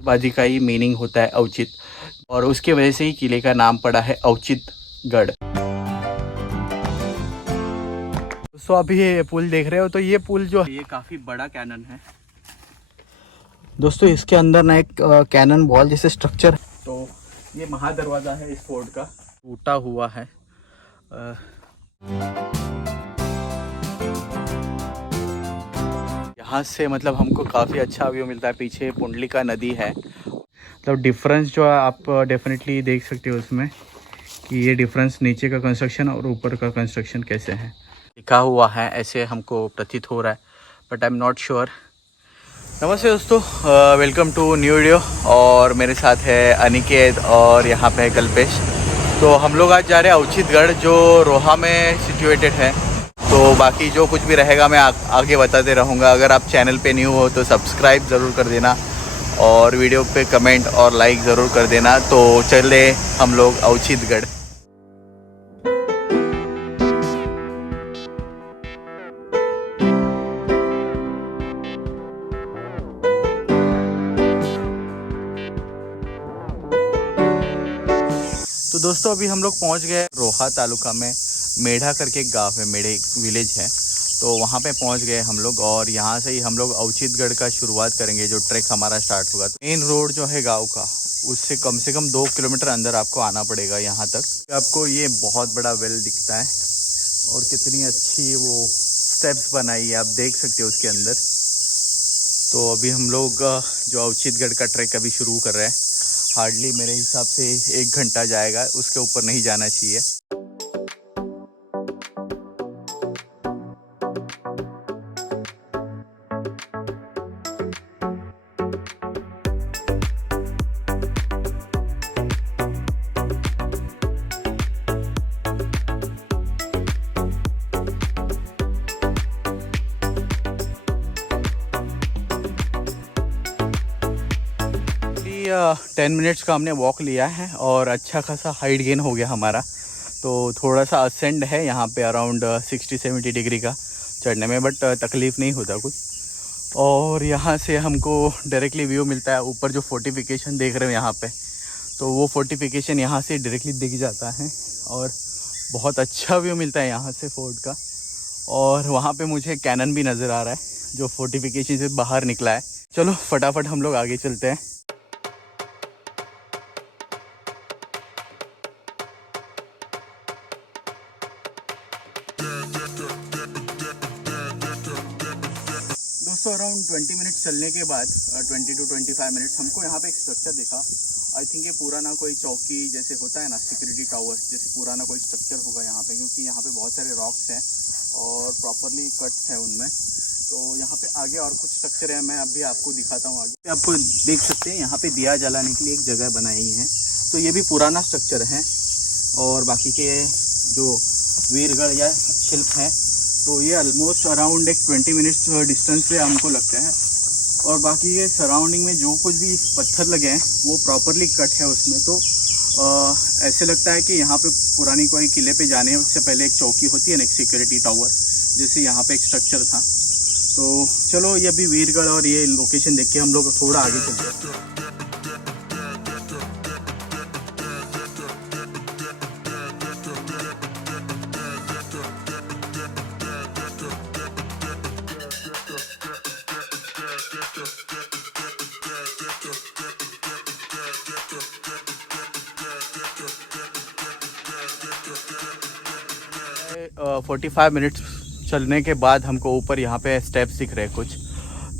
बाजी का ही मीनिंग होता है अवचित, और उसके वजह से ही किले का नाम पड़ा है अवचितगढ़। तो अभी ये पुल देख रहे हो, तो ये पुल जो है ये काफ़ी बड़ा कैनन है दोस्तों। इसके अंदर ना एक कैनन बॉल जैसे स्ट्रक्चर, तो ये महादरवाज़ा है इस फोर्ट का, टूटा हुआ है। यहाँ से मतलब हमको काफ़ी अच्छा व्यू मिलता है। पीछे पुंडलिका नदी है। मतलब डिफरेंस जो है आप डेफिनेटली देख सकते हो उसमें, कि ये डिफरेंस नीचे का कंस्ट्रक्शन और ऊपर का कंस्ट्रक्शन कैसे है। लिखा हुआ है ऐसे हमको प्रतीत हो रहा है, but I am not sure. नमस्ते दोस्तों, वेलकम टू न्यू वीडियो। और मेरे साथ है अनिकेत और यहाँ पे है कल्पेश। तो हम लोग आज जा रहे हैं अवचितगढ़, जो रोहा में सिचुएटेड है। तो बाकी जो कुछ भी रहेगा मैं आगे बताते रहूँगा। अगर आप चैनल पे न्यू हो तो सब्सक्राइब ज़रूर कर देना, और वीडियो पे कमेंट और लाइक ज़रूर कर देना। तो चले हम लोग अवचितगढ़। तो दोस्तों अभी हम लोग पहुंच गए रोहा तालुका में। मेढ़ा करके एक गाँव है, मेढ़े विलेज है, तो वहाँ पे पहुंच गए हम लोग। और यहाँ से ही हम लोग अवचितगढ़ का शुरुआत करेंगे, जो ट्रैक हमारा स्टार्ट होगा। तो मेन रोड जो है गांव का, उससे कम से कम 2 किलोमीटर अंदर आपको आना पड़ेगा यहाँ तक। आपको ये बहुत बड़ा वेल दिखता है, और कितनी अच्छी वो स्टेप्स बनाई है, आप देख सकते हो उसके अंदर। तो अभी हम लोग जो अवचितगढ़ का ट्रैक अभी शुरू कर रहे हैं। हार्डली मेरे हिसाब से 1 घंटा जाएगा, उसके ऊपर नहीं जाना चाहिए। अभी 10 मिनट्स का हमने वॉक लिया है, और अच्छा खासा हाइट गेन हो गया हमारा। तो थोड़ा सा असेंड है यहाँ पे, अराउंड 60-70 डिग्री का चढ़ने में, बट तकलीफ़ नहीं होता कुछ। और यहाँ से हमको डायरेक्टली व्यू मिलता है ऊपर। जो फोर्टिफिकेशन देख रहे हो यहाँ पे, तो वो फोर्टिफिकेशन यहाँ से डायरेक्टली दिख जाता है, और बहुत अच्छा व्यू मिलता है यहाँ से फोर्ट का। और वहाँ पे मुझे कैनन भी नज़र आ रहा है, जो फोर्टिफिकेशन से बाहर निकला है। चलो फटाफट हम लोग आगे चलते हैं। दोस्तों अराउंड 20 मिनट्स चलने के बाद, 20 to 25 मिनट्स, हमको यहाँ पे एक स्ट्रक्चर दिखा। आई थिंक ये पुराना कोई चौकी जैसे होता है ना, सिक्योरिटी टावर जैसे पुराना कोई स्ट्रक्चर होगा यहाँ पे, क्योंकि यहाँ पे बहुत सारे रॉक्स हैं और प्रॉपरली कट है उनमें। तो यहाँ पे आगे और कुछ स्ट्रक्चर है, मैं अभी आपको दिखाता हूँ आगे। आपको देख सकते हैं यहाँ पे दिया जलाने के लिए एक जगह बनाई है, तो ये भी पुराना स्ट्रक्चर है। और बाकी के जो वीरगढ़ या शिल्प हैं, तो ये ऑलमोस्ट अराउंड एक 20 मिनट्स डिस्टेंस पे हमको लगता है। और बाकी ये सराउंडिंग में जो कुछ भी पत्थर लगे हैं वो प्रॉपरली कट है उसमें। तो ऐसे लगता है कि यहाँ पे पुरानी कोई किले पे जाने से पहले एक चौकी होती है ना, एक सिक्योरिटी टावर जैसे यहाँ पे एक स्ट्रक्चर था। तो चलो ये अभी वीरगढ़ और ये लोकेशन देख के हम लोग थोड़ा आगे चलते हैं। uh, 45 मिनट्स चलने के बाद हमको ऊपर यहाँ पे स्टेप्स दिख रहे हैं कुछ।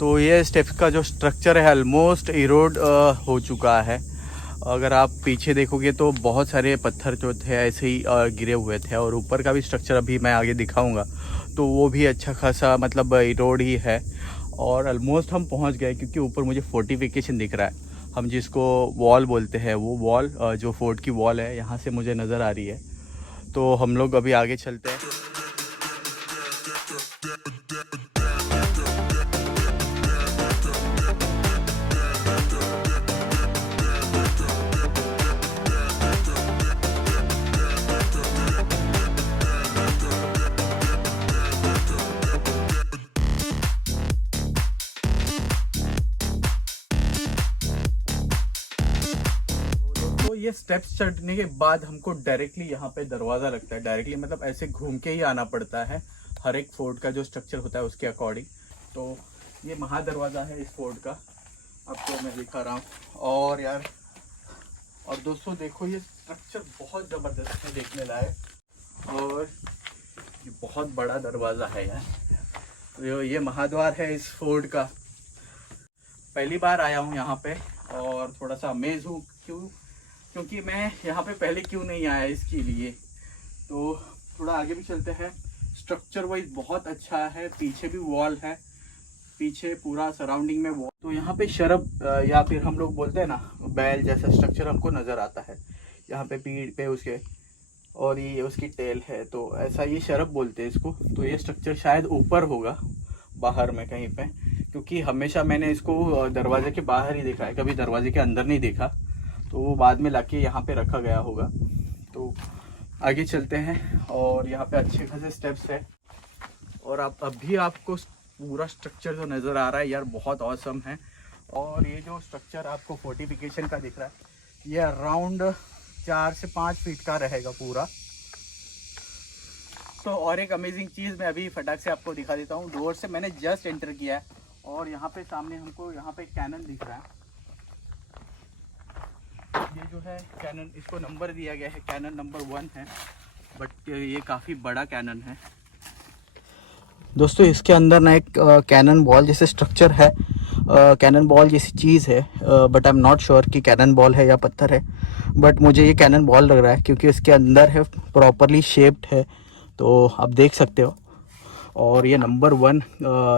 तो ये स्टेप्स का जो स्ट्रक्चर है ऑलमोस्ट इरोड हो चुका है। अगर आप पीछे देखोगे तो बहुत सारे पत्थर जो थे ऐसे ही गिरे हुए थे, और ऊपर का भी स्ट्रक्चर अभी मैं आगे दिखाऊंगा, तो वो भी अच्छा खासा मतलब इरोड ही है। और ऑलमोस्ट हम पहुंच गए, क्योंकि ऊपर मुझे फोर्टिफिकेशन दिख रहा है, हम जिसको वॉल बोलते हैं, वो वॉल जो फोर्ट की वॉल है यहाँ से मुझे नज़र आ रही है। तो हम लोग अभी आगे चलते हैं। ये स्टेप्स चढ़ने के बाद हमको डायरेक्टली यहाँ पे दरवाज़ा लगता है। डायरेक्टली मतलब ऐसे घूम के ही आना पड़ता है, हर एक फोर्ट का जो स्ट्रक्चर होता है उसके अकॉर्डिंग। तो ये महादरवाज़ा है इस फोर्ट का, आपको मैं दिखा रहा हूँ। और यार, और दोस्तों देखो ये स्ट्रक्चर बहुत ज़बरदस्त है देखने लायक, और ये बहुत बड़ा दरवाज़ा है यार। तो ये महाद्वार है इस फोर्ट का। पहली बार आया हूँ यहाँ पे और थोड़ा सा अमेज हूँ, क्योंकि मैं यहाँ पे पहले क्यों नहीं आया इसके लिए। तो थोड़ा आगे भी चलते हैं। स्ट्रक्चर वाइज बहुत अच्छा है, पीछे भी वॉल है, पीछे पूरा सराउंडिंग में वॉल। तो यहाँ पे शरब या फिर हम लोग बोलते हैं ना बैल जैसा स्ट्रक्चर हमको नज़र आता है यहाँ पे पीठ पे उसके, और ये उसकी टेल है, तो ऐसा ये शरब बोलते हैं इसको। तो ये स्ट्रक्चर शायद ऊपर होगा बाहर में कहीं पे, क्योंकि हमेशा मैंने इसको दरवाजे के बाहर ही देखा है, कभी दरवाजे के अंदर नहीं देखा। तो वो बाद में लाके यहाँ पे रखा गया होगा। तो आगे चलते हैं, और यहाँ पे अच्छे खासे स्टेप्स है, और आप अभी आपको पूरा स्ट्रक्चर जो नज़र आ रहा है यार बहुत ऑसम है। और ये जो स्ट्रक्चर आपको फोर्टिफिकेशन का दिख रहा है ये अराउंड 4 से 5 फीट का रहेगा पूरा। तो और एक अमेजिंग चीज़ मैं अभी फटाक से आपको दिखा देता हूँ। डोर से मैंने जस्ट एंटर किया है, और यहाँ पे सामने हमको यहाँ पे कैनन दिख रहा है। ये जो है कैनन, इसको नंबर दिया गया है, कैनन नंबर 1 है, बट ये काफ़ी बड़ा कैनन है दोस्तों। इसके अंदर ना एक कैनन बॉल जैसे स्ट्रक्चर है, कैनन बॉल जैसी चीज़ है, but I am not sure कि कैनन बॉल है या पत्थर है, बट मुझे ये कैनन बॉल लग रहा है क्योंकि इसके अंदर है, प्रॉपरली शेप्ड है, तो आप देख सकते हो। और ये नंबर 1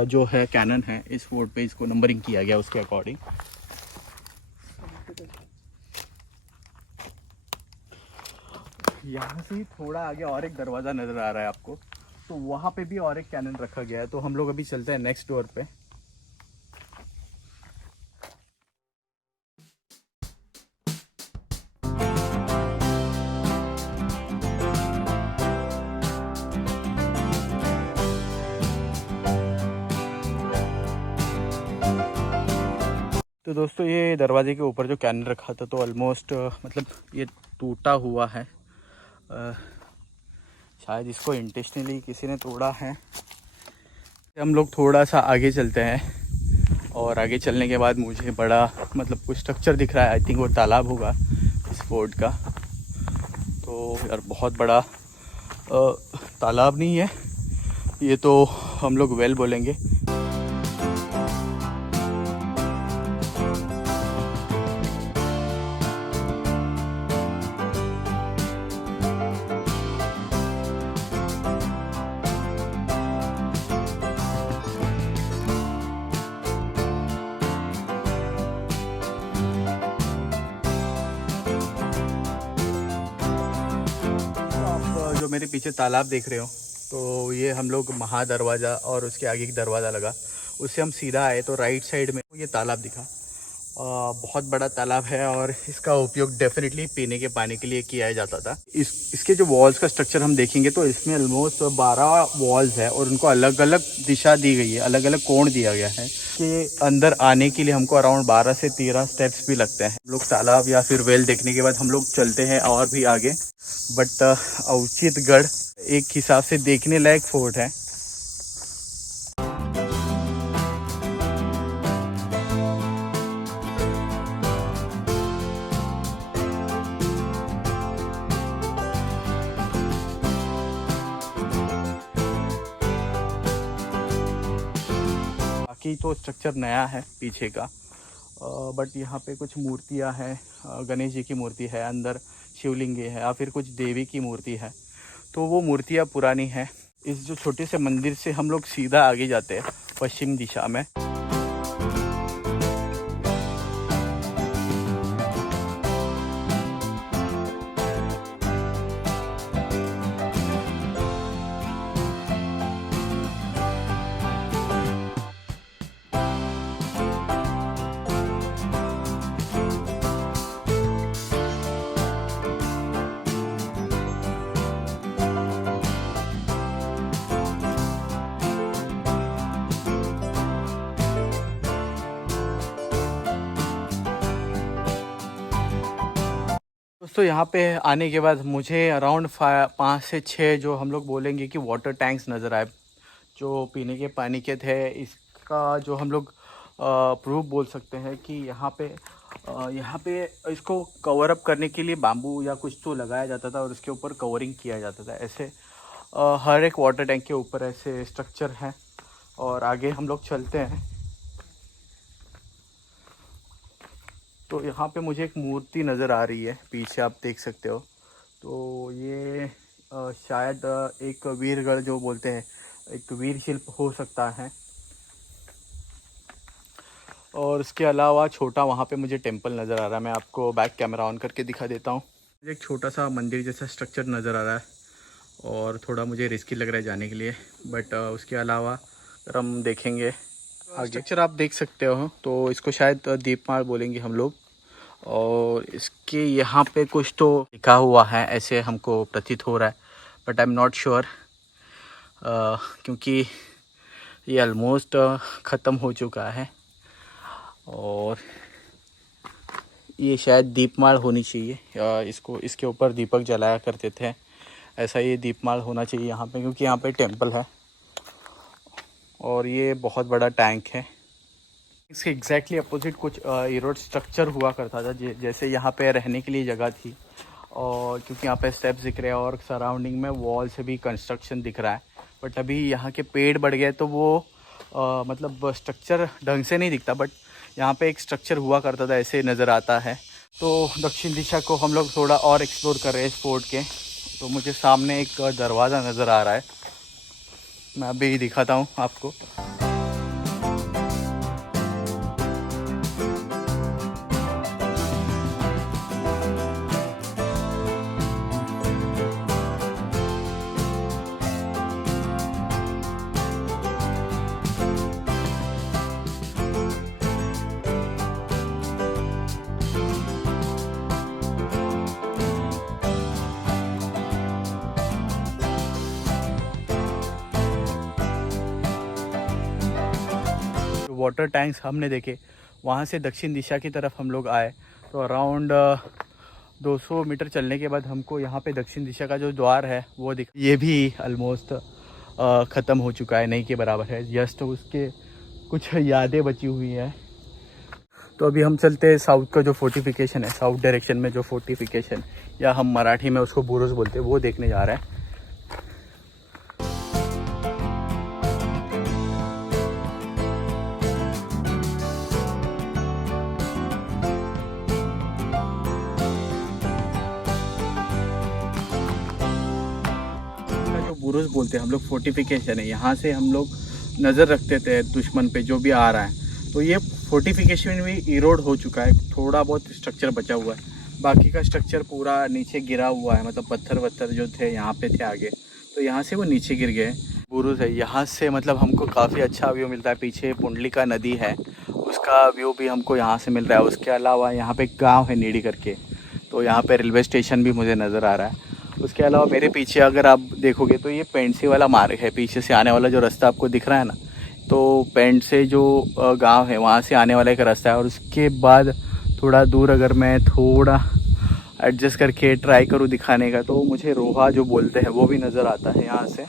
जो है कैनन है इस फोर्ट पे, इसको नंबरिंग किया गया उसके अकॉर्डिंग। यहाँ से थोड़ा आगे और एक दरवाज़ा नज़र आ रहा है आपको, तो वहाँ पे भी और एक कैनन रखा गया है। तो हम लोग अभी चलते हैं नेक्स्ट डोर पे। तो दोस्तों ये दरवाजे के ऊपर जो कैनन रखा था तो ऑलमोस्ट मतलब ये टूटा हुआ है, शायद इसको इंटेंशनली किसी ने तोड़ा है। हम लोग थोड़ा सा आगे चलते हैं, और आगे चलने के बाद मुझे बड़ा मतलब कुछ स्ट्रक्चर दिख रहा है। आई थिंक वो तालाब होगा इस फोर्ट का। तो यार बहुत बड़ा तालाब नहीं है ये, तो हम लोग वेल बोलेंगे। जो मेरे पीछे तालाब देख रहे हो, तो ये हम लोग महादरवाज़ा और उसके आगे एक दरवाज़ा लगा, उससे हम सीधा आए तो राइट साइड में ये तालाब दिखा। बहुत बड़ा तालाब है, और इसका उपयोग डेफिनेटली पीने के पानी के लिए किया जाता था। इसके जो वॉल्स का स्ट्रक्चर हम देखेंगे तो इसमें ऑलमोस्ट 12 वॉल्स है, और उनको अलग अलग दिशा दी गई है, अलग अलग कोण दिया गया है कि अंदर आने के लिए हमको अराउंड 12 से 13 स्टेप्स भी लगते हैं। हम लोग तालाब या फिर वेल देखने के बाद हम लोग चलते हैं और भी आगे। बट अवचितगढ़ एक हिसाब से देखने लायक फोर्ट है। बाकी तो स्ट्रक्चर नया है पीछे का, बट यहाँ पे कुछ मूर्तियाँ हैं। गणेश जी की मूर्ति है, अंदर शिवलिंग है, या फिर कुछ देवी की मूर्ति है, तो वो मूर्तियाँ पुरानी है। इस जो छोटे से मंदिर से हम लोग सीधा आगे जाते हैं पश्चिम दिशा में। दोस्तों यहाँ पे आने के बाद मुझे अराउंड 5 से 6 जो हम लोग बोलेंगे कि वाटर टैंक्स नज़र आए, जो पीने के पानी के थे। इसका जो हम लोग प्रूफ बोल सकते हैं कि यहाँ पे इसको कवर अप करने के लिए बाम्बू या कुछ तो लगाया जाता था और उसके ऊपर कवरिंग किया जाता था। ऐसे हर एक वाटर टैंक के ऊपर ऐसे स्ट्रक्चर हैं। और आगे हम लोग चलते हैं तो यहाँ पे मुझे एक मूर्ति नज़र आ रही है, पीछे आप देख सकते हो। तो ये शायद एक वीरगढ़ जो बोलते हैं, एक वीर शिल्प हो सकता है। और इसके अलावा छोटा वहाँ पे मुझे टेंपल नज़र आ रहा है। मैं आपको बैक कैमरा ऑन करके दिखा देता हूँ। मुझे एक छोटा सा मंदिर जैसा स्ट्रक्चर नज़र आ रहा है और थोड़ा मुझे रिस्की लग रहा है जाने के लिए, बट उसके अलावा अगर हम देखेंगे स्ट्रक्चर आप देख सकते हो, तो इसको शायद दीपमाल बोलेंगे हम लोग। और इसके यहाँ पे कुछ तो लिखा हुआ है ऐसे हमको प्रतीत हो रहा है, but I am not sure, क्योंकि ये ऑलमोस्ट ख़त्म हो चुका है। और ये शायद दीपमाल होनी चाहिए, इसके ऊपर दीपक जलाया करते थे, ऐसा ये दीपमाल होना चाहिए यहाँ पे, क्योंकि यहाँ पे टेंपल है और ये बहुत बड़ा टैंक है। इसके एग्जैक्टली अपोजिट कुछ इरोड स्ट्रक्चर हुआ करता था, जैसे यहाँ पे रहने के लिए जगह थी। और क्योंकि यहाँ पे स्टेप्स दिख रहे हैं और सराउंडिंग में वॉल से भी कंस्ट्रक्शन दिख रहा है, बट अभी यहाँ के पेड़ बढ़ गए तो वो मतलब स्ट्रक्चर ढंग से नहीं दिखता, बट यहाँ पे एक स्ट्रक्चर हुआ करता था ऐसे नज़र आता है। तो दक्षिण दिशा को हम लोग थोड़ा और एक्सप्लोर कर रहे हैं इस फोर्ट के। तो मुझे सामने एक दरवाज़ा नज़र आ रहा है, मैं अभी दिखाता हूँ आपको। वाटर टैंक्स हमने देखे, वहाँ से दक्षिण दिशा की तरफ हम लोग आए तो अराउंड 200 मीटर चलने के बाद हमको यहाँ पे दक्षिण दिशा का जो द्वार है वो दिख, ये भी ऑलमोस्ट ख़त्म हो चुका है, नहीं के बराबर है, जस्ट उसके कुछ यादें बची हुई है। तो अभी हम चलते हैं साउथ का जो फोर्टिफिकेशन है, साउथ डायरेक्शन में जो फोर्टिफिकेशन, या हम मराठी में उसको बुरुज बोलते हैं, वो देखने जा रहे हैं। बुरुज बोलते हैं हम लोग, फोर्टिफिकेशन है, यहाँ से हम लोग नज़र रखते थे दुश्मन पे जो भी आ रहा है। तो ये फोर्टिफिकेशन भी इरोड हो चुका है, थोड़ा बहुत स्ट्रक्चर बचा हुआ है, बाकी का स्ट्रक्चर पूरा नीचे गिरा हुआ है, मतलब पत्थर वत्थर जो थे यहाँ पे थे आगे, तो यहाँ से वो नीचे गिर गए। बुरुज है, यहाँ से मतलब हमको काफ़ी अच्छा व्यू मिलता है। पीछे पुंडलिका नदी है, उसका व्यू भी हमको यहाँ से मिल रहा है। उसके अलावा यहाँ पे एक गाँव है नीडी करके, तो यहाँ पे रेलवे स्टेशन भी मुझे नज़र आ रहा है। उसके अलावा मेरे पीछे अगर आप देखोगे तो ये पेंडसी वाला मार्ग है, पीछे से आने वाला जो रास्ता आपको दिख रहा है ना, तो पेंड से जो गांव है वहाँ से आने वाला एक रास्ता है। और उसके बाद थोड़ा दूर अगर मैं थोड़ा एडजस्ट करके ट्राई करूँ दिखाने का, तो मुझे रोहा जो बोलते हैं वो भी नज़र आता है यहाँ से।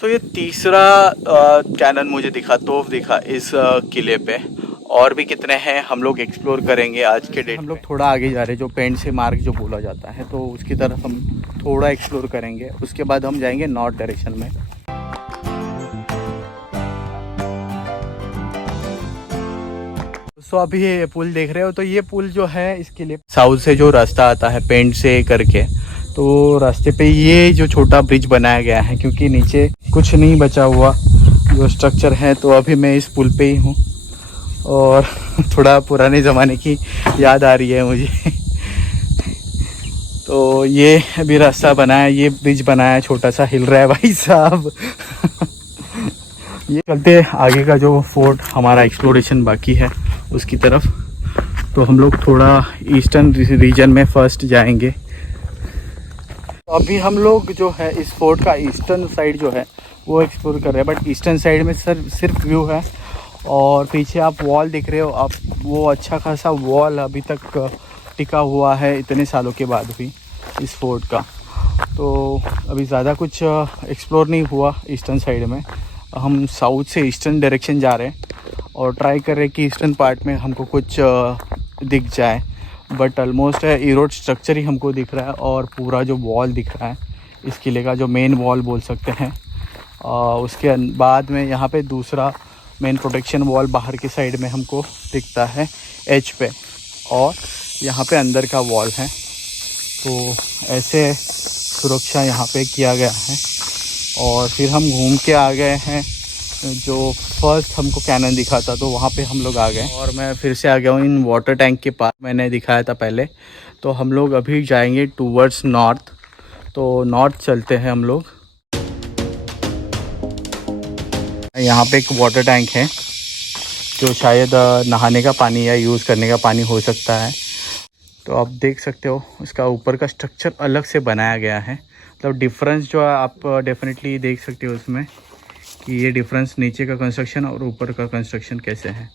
तो ये तीसरा कैनन मुझे दिखा, तोफ दिखा इस किले पे। और भी कितने हैं हम लोग एक्सप्लोर करेंगे आज के डेट। हम लोग थोड़ा आगे जा रहे हैं, जो पेंड से मार्ग जो बोला जाता है, तो उसकी तरफ हम थोड़ा एक्सप्लोर करेंगे। उसके बाद हम जाएंगे नॉर्थ डायरेक्शन में। तो अभी ये पुल देख रहे हो, तो ये पुल जो है इसके लिए साउथ से जो रास्ता आता है पेंड से करके, तो रास्ते पे ये जो छोटा ब्रिज बनाया गया है, क्योंकि नीचे कुछ नहीं बचा हुआ जो स्ट्रक्चर है। तो अभी मैं इस पुल पे ही हूँ और थोड़ा पुराने ज़माने की याद आ रही है मुझे। तो ये अभी रास्ता बनाया, ये ब्रिज बनाया, छोटा सा हिल रहा है भाई साहब। ये चलते आगे का जो फोर्ट हमारा एक्सप्लोरेशन बाकी है उसकी तरफ। तो हम लोग थोड़ा ईस्टर्न रीजन में फर्स्ट जाएंगे। अभी हम लोग जो है इस फोर्ट का ईस्टर्न साइड जो है वो एक्सप्लोर कर रहे हैं, बट ईस्टर्न साइड में सिर्फ व्यू है। और पीछे आप वॉल दिख रहे हो, आप वो अच्छा खासा वॉल अभी तक टिका हुआ है इतने सालों के बाद भी इस फोर्ट का। तो अभी ज़्यादा कुछ एक्सप्लोर नहीं हुआ ईस्टर्न साइड में। हम साउथ से ईस्टर्न डायरेक्शन जा रहे हैं और ट्राई कर रहे हैं कि ईस्टर्न पार्ट में हमको कुछ दिख जाए, बट ऑलमोस्ट इरोड स्ट्रक्चर ही हमको दिख रहा है और पूरा जो वॉल दिख रहा है इस किले का, जो मेन वॉल बोल सकते हैं। उसके बाद में यहाँ पे दूसरा मेन प्रोटेक्शन वॉल बाहर की साइड में हमको दिखता है एज पे, और यहाँ पे अंदर का वॉल है। तो ऐसे सुरक्षा यहाँ पे किया गया है। और फिर हम घूम के आ गए हैं, जो फर्स्ट हमको कैनन दिखा था तो वहाँ पे हम लोग आ गए, और मैं फिर से आ गया हूँ इन वाटर टैंक के पास, मैंने दिखाया था पहले। तो हम लोग अभी जाएंगे टूवर्ड्स नॉर्थ, तो नॉर्थ चलते हैं हम लोग। यहाँ पे एक वाटर टैंक है जो शायद नहाने का पानी या यूज़ करने का पानी हो सकता है। तो आप देख सकते हो इसका ऊपर का स्ट्रक्चर अलग से बनाया गया है, मतलब डिफरेंस जो है आप डेफिनेटली देख सकते हो उसमें कि ये डिफरेंस नीचे का कंस्ट्रक्शन और ऊपर का कंस्ट्रक्शन कैसे है।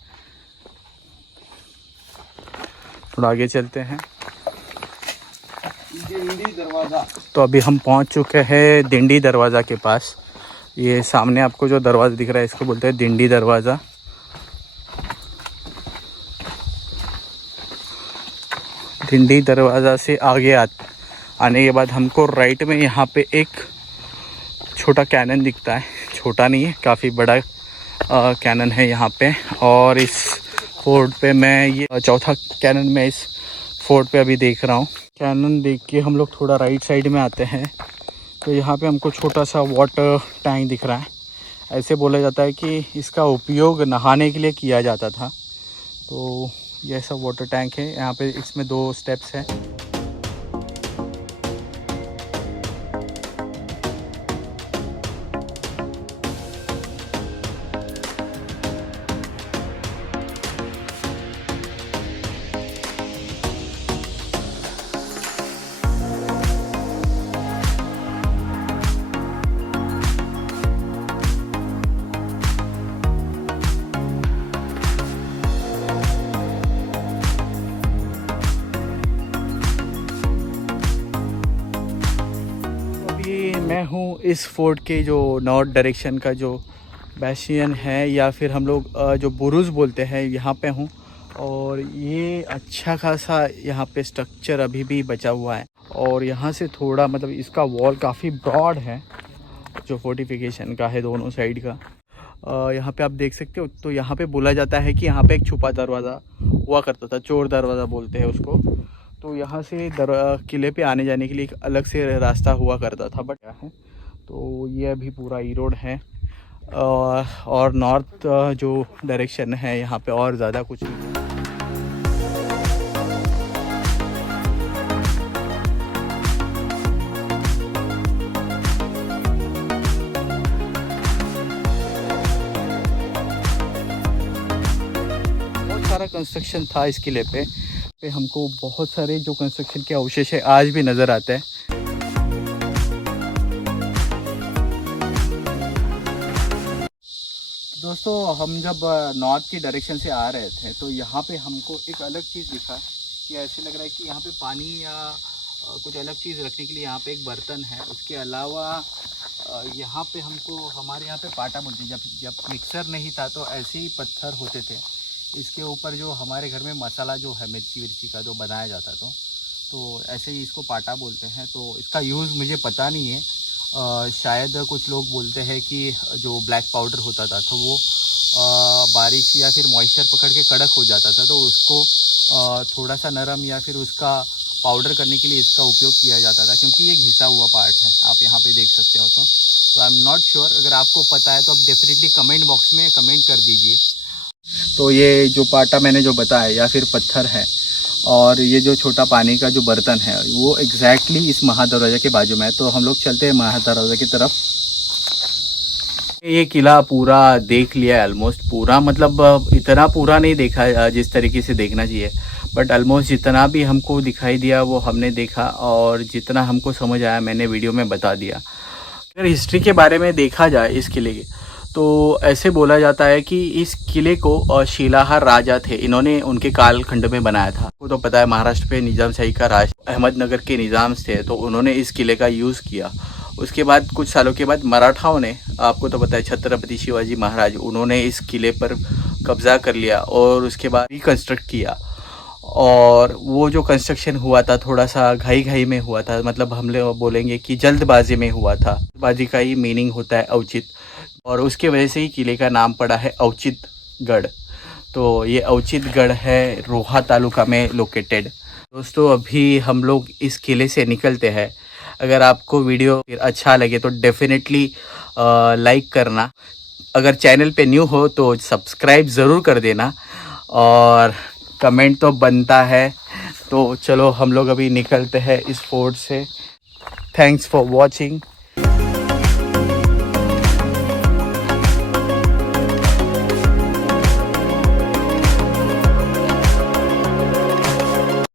थोड़ा आगे चलते हैं। दिंडी दरवाज़ा। तो अभी हम पहुंच चुके हैं दिंडी दरवाज़ा के पास। ये सामने आपको जो दरवाज़ा दिख रहा है इसको बोलते हैं दिंडी दरवाज़ा। दिंडी दरवाज़ा से आगे आने के बाद हमको राइट में यहाँ पे एक छोटा कैनन दिखता है। छोटा नहीं है, काफ़ी बड़ा कैनन है यहाँ पे। और इस फोर्ट पे मैं ये चौथा कैनन में इस फोर्ट पे अभी देख रहा हूँ। कैनन देख के हम लोग थोड़ा राइट साइड में आते हैं तो यहाँ पे हमको छोटा सा वाटर टैंक दिख रहा है। ऐसे बोला जाता है कि इसका उपयोग नहाने के लिए किया जाता था। तो ये ऐसा वाटर टैंक है यहाँ पे, इसमें 2 स्टेप्स हैं। मैं हूँ इस फोर्ट के जो नॉर्थ डायरेक्शन का जो बैशियन है, या फिर हम लोग जो बुरुज बोलते हैं, यहाँ पे हूँ। और ये अच्छा खासा यहाँ पे स्ट्रक्चर अभी भी बचा हुआ है। और यहाँ से थोड़ा मतलब इसका वॉल काफ़ी ब्रॉड है जो फोर्टिफिकेशन का है दोनों साइड का। यहाँ पे आप देख सकते हो। तो यहाँ पे बोला जाता है कि यहाँ पे एक छुपा दरवाज़ा हुआ करता था, चोर दरवाज़ा बोलते हैं उसको। तो यहाँ से किले पे आने जाने के लिए एक अलग से रास्ता हुआ करता था, बट है तो ये अभी पूरा इरोड है। और नॉर्थ जो डायरेक्शन है यहाँ पे और ज़्यादा कुछ नहीं है। बहुत सारा कंस्ट्रक्शन था इस किले पे हमको बहुत सारे जो कंस्ट्रक्शन के अवशेष है आज भी नज़र आते हैं। दोस्तों हम जब नॉर्थ की डायरेक्शन से आ रहे थे तो यहाँ पे हमको एक अलग चीज़ दिखा कि ऐसे लग रहा है कि यहाँ पे पानी या कुछ अलग चीज़ रखने के लिए यहाँ पे एक बर्तन है। उसके अलावा यहाँ पे हमको हमारे यहाँ पे पाटा बोलते हैं। जब मिक्सर नहीं था तो ऐसे ही पत्थर होते थे, इसके ऊपर जो हमारे घर में मसाला जो है मिर्ची विर्ची का जो बनाया जाता तो ऐसे ही इसको पाटा बोलते हैं। तो इसका यूज़ मुझे पता नहीं है। शायद कुछ लोग बोलते हैं कि जो ब्लैक पाउडर होता था तो वो बारिश या फिर मॉइस्चर पकड़ के कड़क हो जाता था, तो उसको थोड़ा सा नरम या फिर उसका पाउडर करने के लिए इसका उपयोग किया जाता था, क्योंकि ये घिसा हुआ पार्ट है, आप यहाँ पे देख सकते हो। तो आई एम नॉट श्योर, अगर आपको पता है तो आप डेफिनेटली कमेंट बॉक्स में कमेंट कर दीजिए। तो ये जो पाटा मैंने जो बताया या फिर पत्थर है, और ये जो छोटा पानी का जो बर्तन है वो एग्जैक्टली इस महादरवाज़ा के बाजू में है। तो हम लोग चलते हैं महादरवाज़ा की तरफ। ये किला पूरा देख लिया है ऑलमोस्ट, पूरा मतलब इतना पूरा नहीं देखा जिस तरीके से देखना चाहिए, बट ऑलमोस्ट जितना भी हमको दिखाई दिया वो हमने देखा, और जितना हमको समझ आया मैंने वीडियो में बता दिया। अगर हिस्ट्री के बारे में देखा जाए इस किले की, तो ऐसे बोला जाता है कि इस किले को शिलाहार राजा थे, इन्होंने उनके कालखंड में बनाया था। आपको तो पता है महाराष्ट्र पे निज़ामशाही का राज, अहमदनगर के निज़ाम थे, तो उन्होंने इस किले का यूज़ किया। उसके बाद कुछ सालों के बाद मराठाओं ने, आपको तो पता है छत्रपति शिवाजी महाराज, उन्होंने इस किले पर कब्ज़ा कर लिया और उसके बाद रिकन्स्ट्रक्ट किया। और वो जो कंस्ट्रक्शन हुआ था थोड़ा सा घाई में हुआ था, मतलब हम लोग बोलेंगे कि जल्दबाजी में हुआ था। जल्दबाजी का ही मीनिंग होता है औचित, और उसके वजह से ही किले का नाम पड़ा है औचितगढ़। तो ये औचितगढ़ है रोहा तालुका में लोकेटेड। दोस्तों अभी हम लोग इस किले से निकलते हैं। अगर आपको वीडियो अच्छा लगे तो डेफिनेटली लाइक करना, अगर चैनल पे न्यू हो तो सब्सक्राइब ज़रूर कर देना, और कमेंट तो बनता है। तो चलो हम लोग अभी निकलते हैं इस फोर्ट से। Thanks for watching.